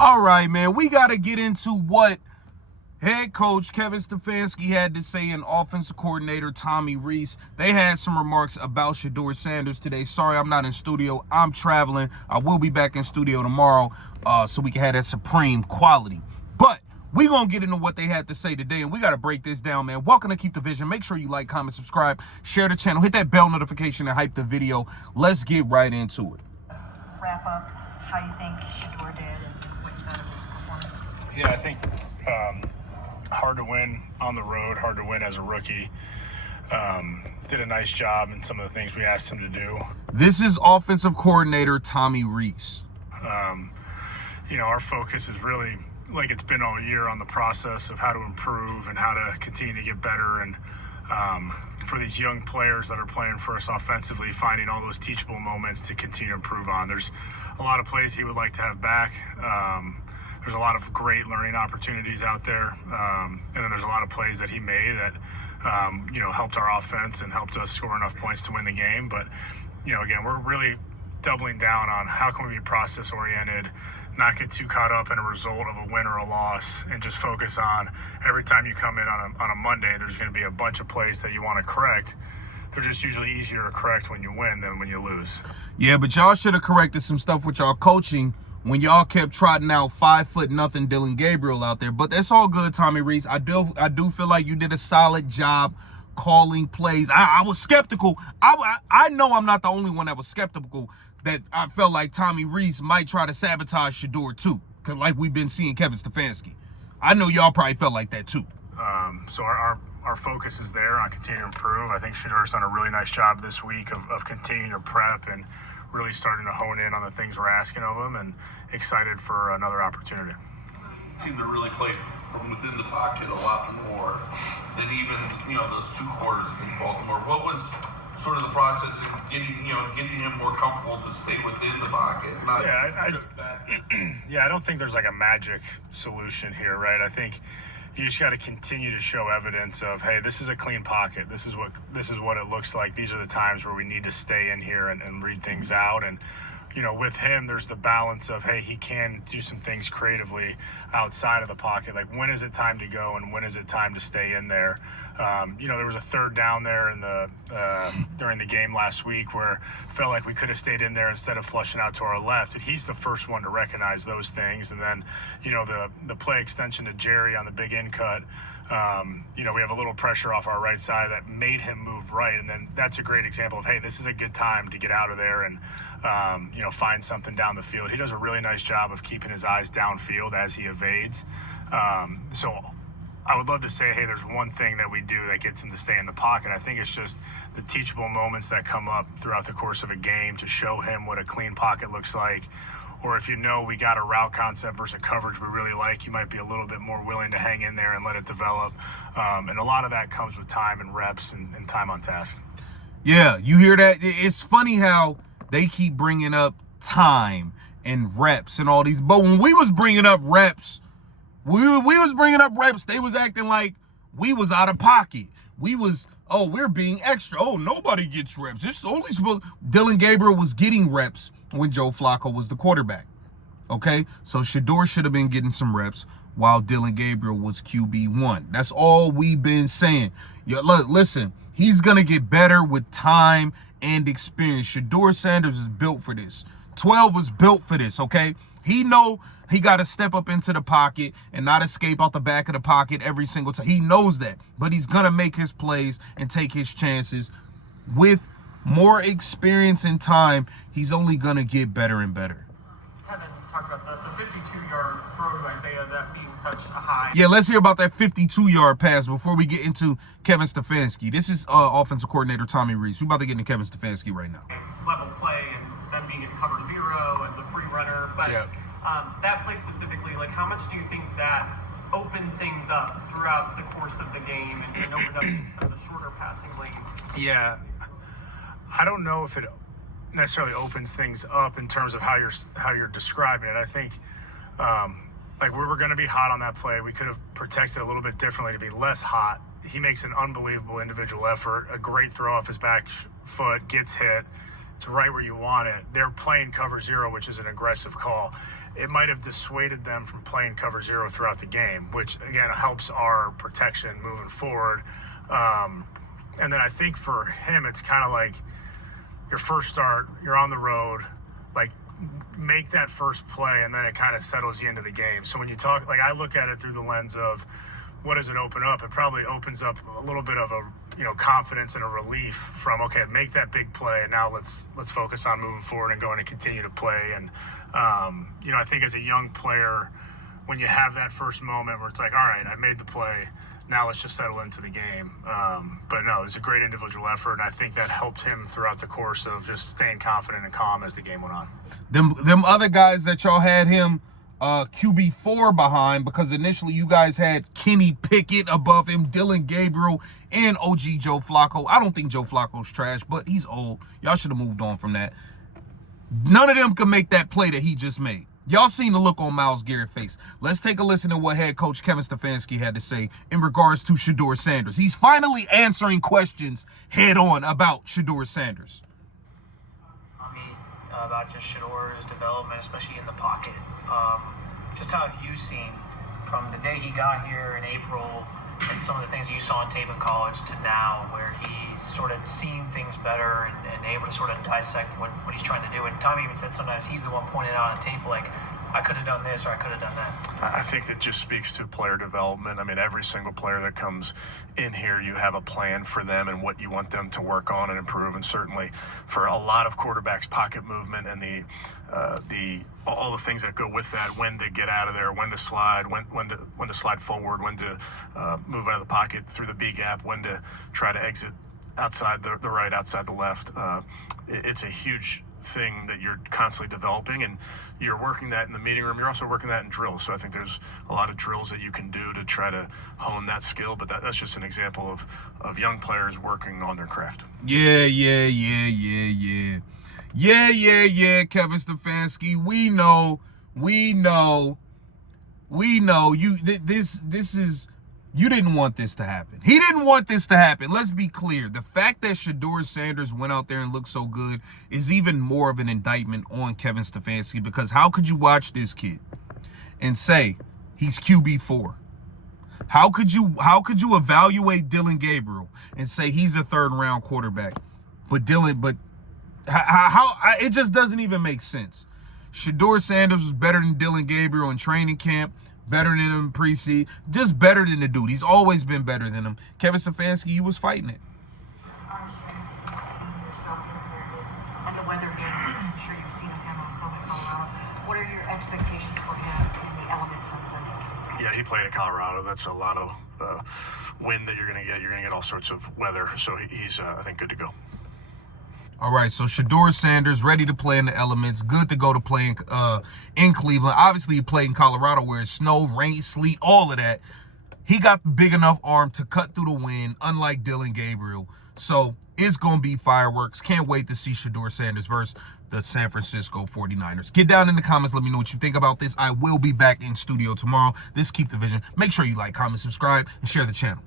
All right, man, we got to get into what head coach Kevin Stefanski had to say and offensive coordinator Tommy Reese. They had some remarks about Shedeur Sanders today. Sorry, I'm not in studio. I'm traveling. I will be back in studio tomorrow so we can have that supreme quality. But we're going to get into what they had to say today, and we got to break this down, man. Welcome to Keep the Vision. Make sure you like, comment, subscribe, share the channel, hit that bell notification, and hype the video. Let's get right into it. Wrap up how you think Shedeur did and what you thought of his performance. Yeah, I think hard to win on the road, hard to win as a rookie. Did a nice job in some of the things we asked him to do. This is offensive coordinator Tommy Reese. Our focus is really, like it's been all year, on the process of how to improve and how to continue to get better. And for these young players that are playing for us offensively, finding all those teachable moments to continue to improve on. There's a lot of plays he would like to have back. There's a lot of great learning opportunities out there. And then there's a lot of plays that he made that, helped our offense and helped us score enough points to win the game. But, again, we're really doubling down on how can we be process-oriented, not get too caught up in a result of a win or a loss, and just focus on every time you come in on a Monday, there's going to be a bunch of plays that you want to correct. They're just usually easier to correct when you win than when you lose. Yeah, but y'all should have corrected some stuff with y'all coaching when y'all kept trotting out 5'0" Dylan Gabriel out there. But that's all good, Tommy Reese. I do feel like you did a solid job calling plays. I was skeptical. I know I'm not the only one that was skeptical, that I felt like Tommy Reese might try to sabotage Shedeur too, cause like we've been seeing Kevin Stefanski. I know y'all probably felt like that too. So our focus is there on continuing to improve. I think Shadore's done a really nice job this week of continuing to prep and really starting to hone in on the things we're asking of him, and excited for another opportunity. Seemed to really play from within the pocket a lot more than even those two quarters against Baltimore. What was sort of the process in getting him more comfortable to stay within the pocket? I don't think there's like a magic solution here, right? I think you just got to continue to show evidence of, hey, this is a clean pocket. This is what it looks like. These are the times where we need to stay in here and read things out. And with him, there's the balance of, hey, he can do some things creatively outside of the pocket. Like, when is it time to go and when is it time to stay in there? There was a third down there during the game last week where it felt like we could have stayed in there instead of flushing out to our left. And he's the first one to recognize those things. And then, the play extension to Jerry on the big in cut, we have a little pressure off our right side that made him move right. And then that's a great example of, hey, this is a good time to get out of there and, find something down the field. He does a really nice job of keeping his eyes downfield as he evades. So I would love to say, hey, there's one thing that we do that gets him to stay in the pocket. I think it's just the teachable moments that come up throughout the course of a game to show him what a clean pocket looks like. Or if we got a route concept versus a coverage we really like, you might be a little bit more willing to hang in there and let it develop. And a lot of that comes with time and reps and time on task. Yeah, you hear that? It's funny how they keep bringing up time and reps and all these. But when we was bringing up reps, they was acting like we was out of pocket. We're being extra. Oh, nobody gets reps. It's only supposed. Dylan Gabriel was getting reps when Joe Flacco was the quarterback. Okay, so Shedeur should have been getting some reps while Dylan Gabriel was QB1. That's all we've been saying. Listen, he's gonna get better with time and experience. Shedeur Sanders is built for this. 12 was built for this, okay? He got to step up into the pocket and not escape out the back of the pocket every single time. He knows that, but he's going to make his plays and take his chances. With more experience and time, he's only going to get better and better. Kevin talked about the 52-yard throw to Isaiah, that being such a high. Yeah, let's hear about that 52-yard pass before we get into Kevin Stefanski. This is offensive coordinator Tommy Reese. We're about to get into Kevin Stefanski right now. Level play and them being in cover zero and the free runner. But that play specifically, like, how much do you think that opened things up throughout the course of the game and opened up some of the shorter passing lanes? Yeah. I don't know if it necessarily opens things up in terms of how you're describing it. I think we were going to be hot on that play. We could have protected a little bit differently to be less hot. He makes an unbelievable individual effort, a great throw off his back foot, gets hit. It's right where you want it. They're playing cover zero, which is an aggressive call. it might have dissuaded them from playing cover zero throughout the game, which again helps our protection moving forward. And then I think for him, it's kind of like your first start, you're on the road, like make that first play, and then it kind of settles you into the game. So when you talk, like I look at it through the lens of what does it open up? It probably opens up a little bit of a confidence and a relief from, okay, make that big play, and now let's focus on moving forward and going to continue to play. And I think as a young player, when you have that first moment where it's like, all right, I made the play, now let's just settle into the game. But no, it was a great individual effort, and I think that helped him throughout the course of just staying confident and calm as the game went on. Them other guys that y'all had him QB4 behind, because initially you guys had Kenny Pickett above him, Dylan Gabriel, and OG Joe Flacco. I don't think Joe Flacco's trash, but he's old. Y'all should have moved on from that. None of them could make that play that he just made. Y'all seen the look on Myles Garrett's face. Let's take a listen to what head coach Kevin Stefanski had to say in regards to Shedeur Sanders. He's finally answering questions head on about Shedeur Sanders. About just Shedor's development, especially in the pocket. Just how have you seen from the day he got here in April and some of the things you saw on tape in college to now, where he's sort of seeing things better and able to sort of dissect what he's trying to do? And Tommy even said sometimes he's the one pointing out on tape, like, I could have done this or I could have done that. I think that just speaks to player development. I mean, every single player that comes in here, you have a plan for them and what you want them to work on and improve. And certainly for a lot of quarterbacks, pocket movement and all the things that go with that, when to get out of there, when to slide, when to slide forward, when to move out of the pocket through the B gap, when to try to exit outside the right, outside the left. It's a huge thing that you're constantly developing, and you're working that in the meeting room. You're also working that in drills. So I think there's a lot of drills that you can do to try to hone that skill, but that's just an example of young players working on their craft. Yeah, Kevin Stefanski, we know this is, you didn't want this to happen. He didn't want this to happen. Let's be clear. The fact that Shedeur Sanders went out there and looked so good is even more of an indictment on Kevin Stefanski, because how could you watch this kid and say he's QB4? How could you evaluate Dylan Gabriel and say he's a third-round quarterback? It just doesn't even make sense. Shedeur Sanders was better than Dylan Gabriel in training camp, better than him in preseason, just better than the dude. He's always been better than him. Kevin Stefanski, he was fighting it. And the weather here, I'm sure you've seen him on film in Colorado. What are your expectations for him in the elements on Sunday? Yeah, he played at Colorado. That's a lot of wind that you're going to get. You're going to get all sorts of weather. So he's, I think, good to go. All right, so Shedeur Sanders ready to play in the elements, good to go to play in Cleveland. Obviously, he played in Colorado where it's snow, rain, sleet, all of that. He got the big enough arm to cut through the wind, unlike Dylan Gabriel. So it's going to be fireworks. Can't wait to see Shedeur Sanders versus the San Francisco 49ers. Get down in the comments. Let me know what you think about this. I will be back in studio tomorrow. This is Keep the Vision. Make sure you like, comment, subscribe, and share the channel.